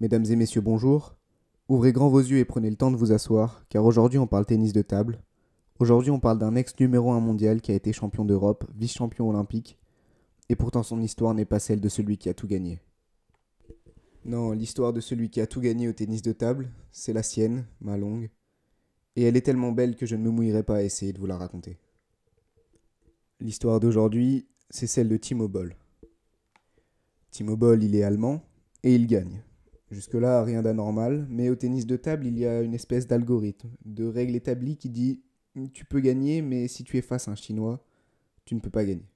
Mesdames et messieurs, bonjour. Ouvrez grand vos yeux et prenez le temps de vous asseoir, car aujourd'hui on parle tennis de table. Aujourd'hui on parle d'un ex-numéro 1 mondial qui a été champion d'Europe, vice-champion olympique, et pourtant son histoire n'est pas celle de celui qui a tout gagné. Non, l'histoire de celui qui a tout gagné au tennis de table, c'est la sienne, Ma Long, et elle est tellement belle que je ne me mouillerai pas à essayer de vous la raconter. L'histoire d'aujourd'hui, c'est celle de Timo Boll. Timo Boll, il est allemand, et il gagne. Jusque-là, rien d'anormal, mais au tennis de table, il y a une espèce d'algorithme, de règle établie qui dit tu peux gagner, mais si tu es face à un Chinois, tu ne peux pas gagner.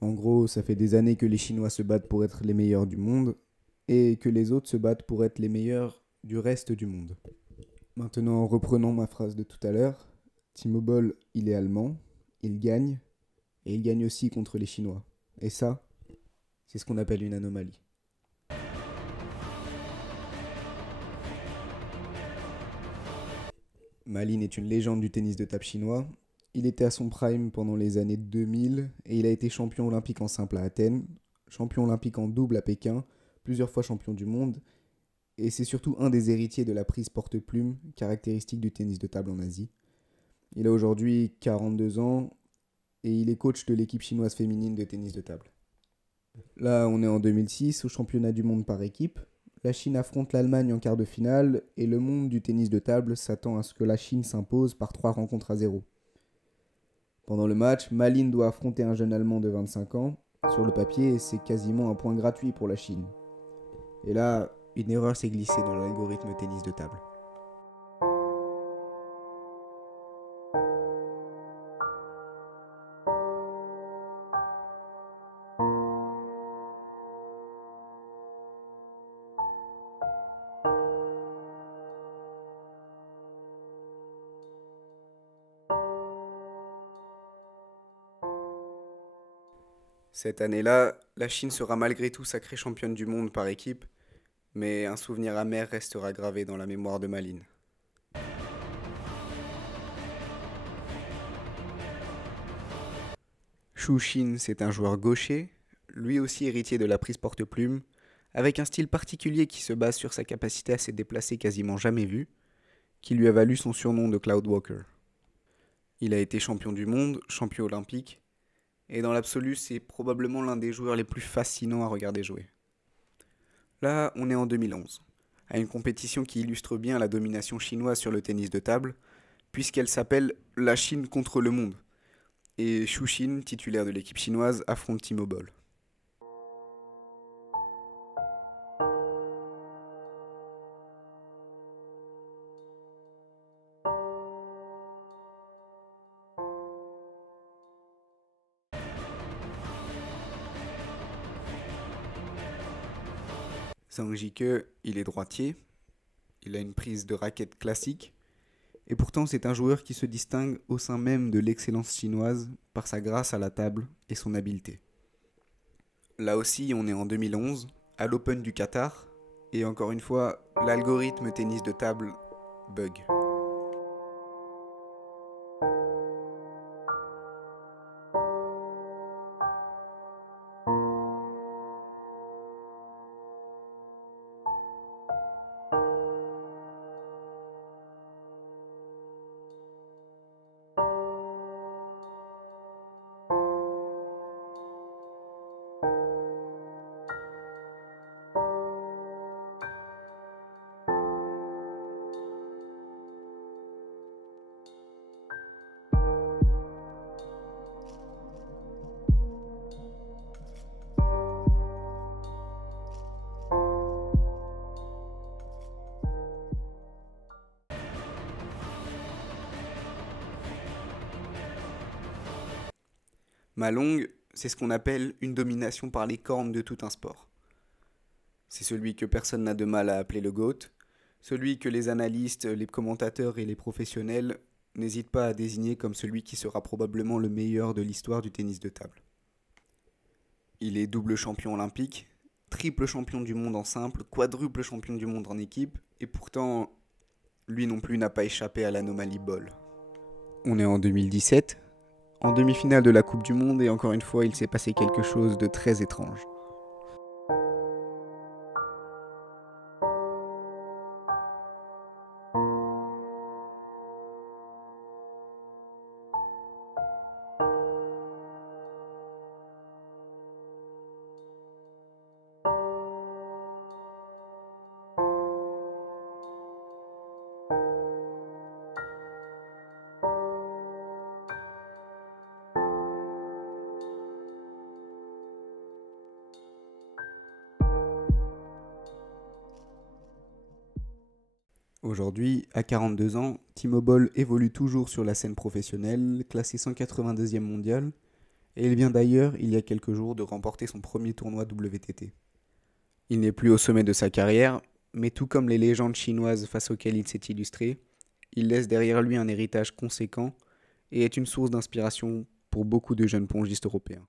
En gros, ça fait des années que les Chinois se battent pour être les meilleurs du monde, et que les autres se battent pour être les meilleurs du reste du monde. Maintenant, reprenons ma phrase de tout à l'heure. Timo Boll, il est allemand, il gagne, et il gagne aussi contre les Chinois. Et ça, c'est ce qu'on appelle une anomalie. Ma Lin est une légende du tennis de table chinois. Il était à son prime pendant les années 2000 et il a été champion olympique en simple à Athènes, champion olympique en double à Pékin, plusieurs fois champion du monde, et c'est surtout un des héritiers de la prise porte-plume, caractéristique du tennis de table en Asie. Il a aujourd'hui 42 ans et il est coach de l'équipe chinoise féminine de tennis de table. Là, on est en 2006 au championnat du monde par équipe. La Chine affronte l'Allemagne en quart de finale et le monde du tennis de table s'attend à ce que la Chine s'impose par 3 rencontres à 0. Pendant le match, Ma Lin doit affronter un jeune Allemand de 25 ans. Sur le papier, c'est quasiment un point gratuit pour la Chine. Et là, une erreur s'est glissée dans l'algorithme tennis de table. Cette année-là, la Chine sera malgré tout sacrée championne du monde par équipe, mais un souvenir amer restera gravé dans la mémoire de Ma Lin. Xu Xin, c'est un joueur gaucher, lui aussi héritier de la prise porte-plume, avec un style particulier qui se base sur sa capacité à se déplacer quasiment jamais vue, qui lui a valu son surnom de Cloud Walker. Il a été champion du monde, champion olympique, et dans l'absolu, c'est probablement l'un des joueurs les plus fascinants à regarder jouer. Là, on est en 2011, à une compétition qui illustre bien la domination chinoise sur le tennis de table, puisqu'elle s'appelle la Chine contre le monde. Et Xu Xin, titulaire de l'équipe chinoise, affronte Timo Boll. Zhang Jike, il est droitier, il a une prise de raquette classique, et pourtant c'est un joueur qui se distingue au sein même de l'excellence chinoise par sa grâce à la table et son habileté. Là aussi, on est en 2011, à l'Open du Qatar, et encore une fois, l'algorithme tennis de table bug. Ma Long, c'est ce qu'on appelle une domination par les cornes de tout un sport. C'est celui que personne n'a de mal à appeler le GOAT, celui que les analystes, les commentateurs et les professionnels n'hésitent pas à désigner comme celui qui sera probablement le meilleur de l'histoire du tennis de table. Il est double champion olympique, triple champion du monde en simple, quadruple champion du monde en équipe, et pourtant, lui non plus n'a pas échappé à l'anomalie Boll. On est en 2017, en demi-finale de la Coupe du Monde, et encore une fois, il s'est passé quelque chose de très étrange. Aujourd'hui, à 42 ans, Timo Boll évolue toujours sur la scène professionnelle, classé 182e mondial, et il vient d'ailleurs, il y a quelques jours, de remporter son premier tournoi WTT. Il n'est plus au sommet de sa carrière, mais tout comme les légendes chinoises face auxquelles il s'est illustré, il laisse derrière lui un héritage conséquent et est une source d'inspiration pour beaucoup de jeunes pongistes européens.